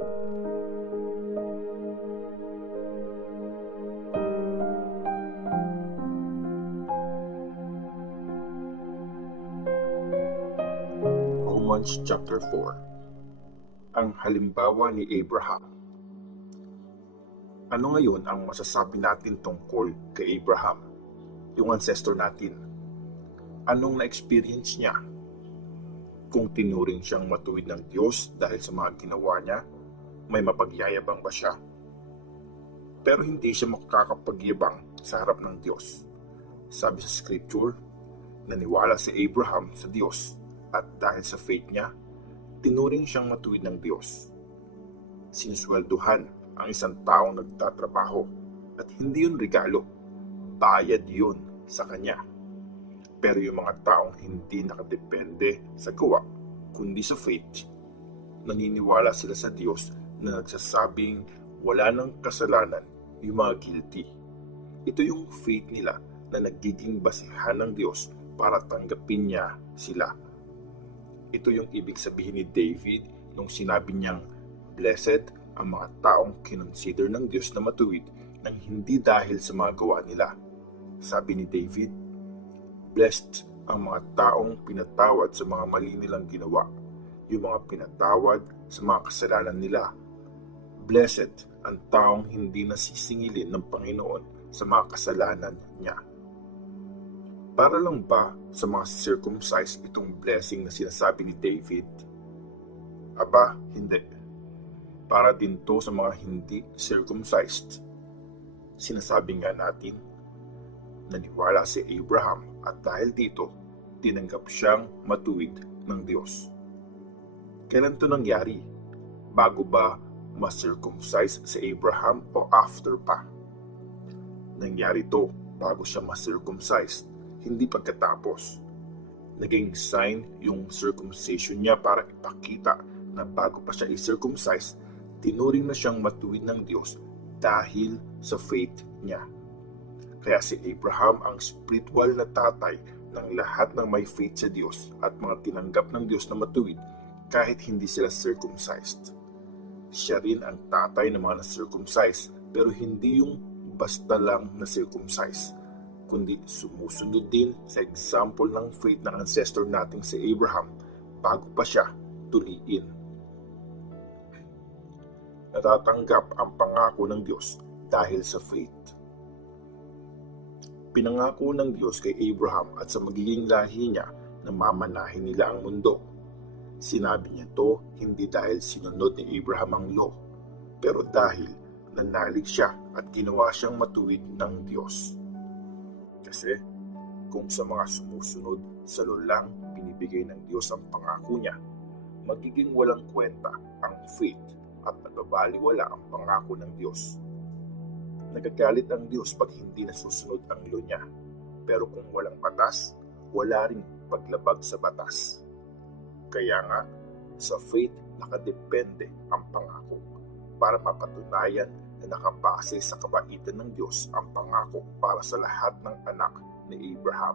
Romans chapter 4. Ang halimbawa ni Abraham. Ano ngayon ang masasabi natin tungkol kay Abraham, yung ancestor natin? Anong na-experience niya? Kung tinuring siyang matuwid ng Diyos dahil sa mga ginawa niya, may mapagyayabang ba siya? Pero hindi siya makakapagyabang sa harap ng Diyos. Sabi sa scripture, naniwala si Abraham sa Diyos at dahil sa faith niya, tinuring siyang matuwid ng Diyos. Sinuswelduhan ang isang taong nagtatrabaho at hindi yun regalo, bayad yun sa kanya. Pero yung mga taong hindi nakadepende sa gawa, kundi sa faith, naniniwala sila sa Diyos na nagsasabing wala ng kasalanan yung mga guilty. Ito yung faith nila na nagiging basihan ng Diyos para tanggapin niya sila. Ito yung ibig sabihin ni David nung sinabi niyang, "Blessed ang mga taong kinonsider ng Diyos na matuwid nang hindi dahil sa mga gawa nila." Sabi ni David, "Blessed ang mga taong pinatawad sa mga mali nilang ginawa, yung mga pinatawad sa mga kasalanan nila. Blessed ang taong hindi nasisingilin ng Panginoon sa mga kasalanan niya." Para lang ba sa mga circumcised itong blessing na sinasabi ni David? Aba, hindi. Para din to sa mga hindi circumcised. Sinasabi nga natin, naniwala si Abraham at dahil dito, tinanggap siyang matuwid ng Diyos. Kailan to nangyari? Bago ba ma-circumcise si Abraham o after pa? Nangyari to bago siya ma-circumcise, hindi pagkatapos. Naging sign yung circumcision niya para ipakita na bago pa siya i-circumcise, tinuring na siyang matuwid ng Diyos dahil sa faith niya. Kaya si Abraham ang spiritual na tatay ng lahat ng may faith sa Diyos at mga tinanggap ng Diyos na matuwid kahit hindi sila circumcised. Siya rin ang tatay ng mga na-circumcised pero hindi yung basta lang na-circumcised, kundi sumusunod din sa example ng faith ng ancestor nating si Abraham bago pa siya tuliin. Natatanggap ang pangako ng Diyos dahil sa faith. Pinangako ng Diyos kay Abraham at sa magiging lahi niya na mamanahin nila ang mundo. Sinabi niya to hindi dahil sinunod ni Abraham ang law, pero dahil nanalig siya at ginawa siyang matuwid ng Diyos. Kasi kung sa mga sumusunod sa law lang binibigay ng Diyos ang pangako niya, magiging walang kwenta ang faith at nagbabaliwala ang pangako ng Diyos. Nagagalit ang Diyos pag hindi nasusunod ang law niya, pero kung walang batas, wala ring paglabag sa batas. Kaya nga, sa faith nakadepende ang pangako para mapatunayan na nakabase sa kabaitan ng Diyos ang pangako para sa lahat ng anak ni Abraham.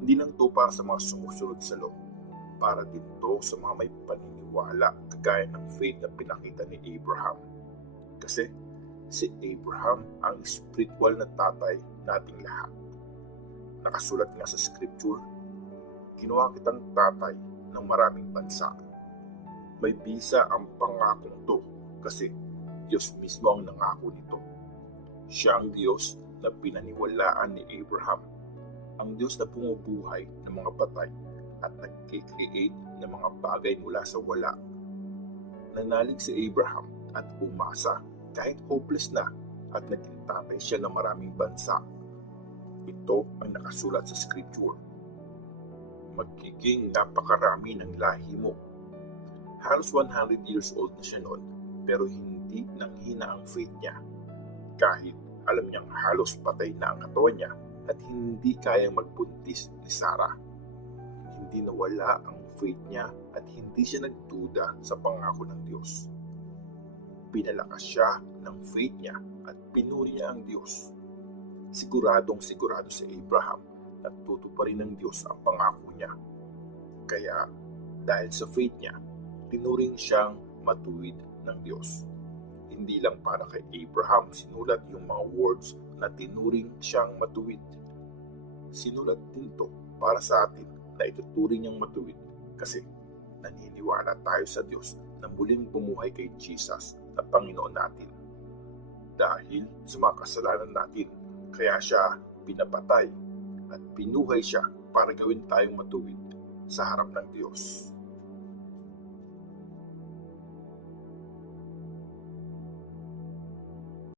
Hindi lang to para sa mga sumusunod sa law, para din to sa mga may paniniwala kagaya ng faith na pinakita ni Abraham. Kasi si Abraham ang spiritual na tatay nating lahat. Nakasulat nga sa scripture, "Ginawa kitang tatay ng maraming bansa." May bisa ang pangakong to kasi Diyos mismo ang nangako nito. Siya ang Diyos na pinaniwalaan ni Abraham. Ang Diyos na bumubuhay ng mga patay at nag-create ng mga bagay mula sa wala. Nanalig si Abraham at umasa kahit hopeless na at naging tatay siya ng maraming bansa. Ito ang nakasulat sa scripture. Magiging napakarami ng lahi mo. Halos 100 years old na siya noon, pero hindi nanghina ang faith niya. Kahit alam niyang halos patay na ang katawan niya at hindi kayang magbuntis ni Sarah. Hindi nawala ang faith niya at hindi siya nagduda sa pangako ng Diyos. Pinalakas siya ng faith niya at pinuri niya ang Diyos. Siguradong sigurado si Abraham na tutuparin ng Diyos ang pangako niya. Kaya dahil sa faith niya, tinuring siyang matuwid ng Diyos. Hindi lang para kay Abraham sinulat yung mga words na tinuring siyang matuwid. Sinulat din to para sa atin na ituturing niyang matuwid kasi naniniwala tayo sa Diyos na muling bumuhay kay Jesus na Panginoon natin. Dahil sa mga kasalanan natin, kaya siya pinapatay at pinuhay siya para gawin tayong matuwid sa harap ng Diyos.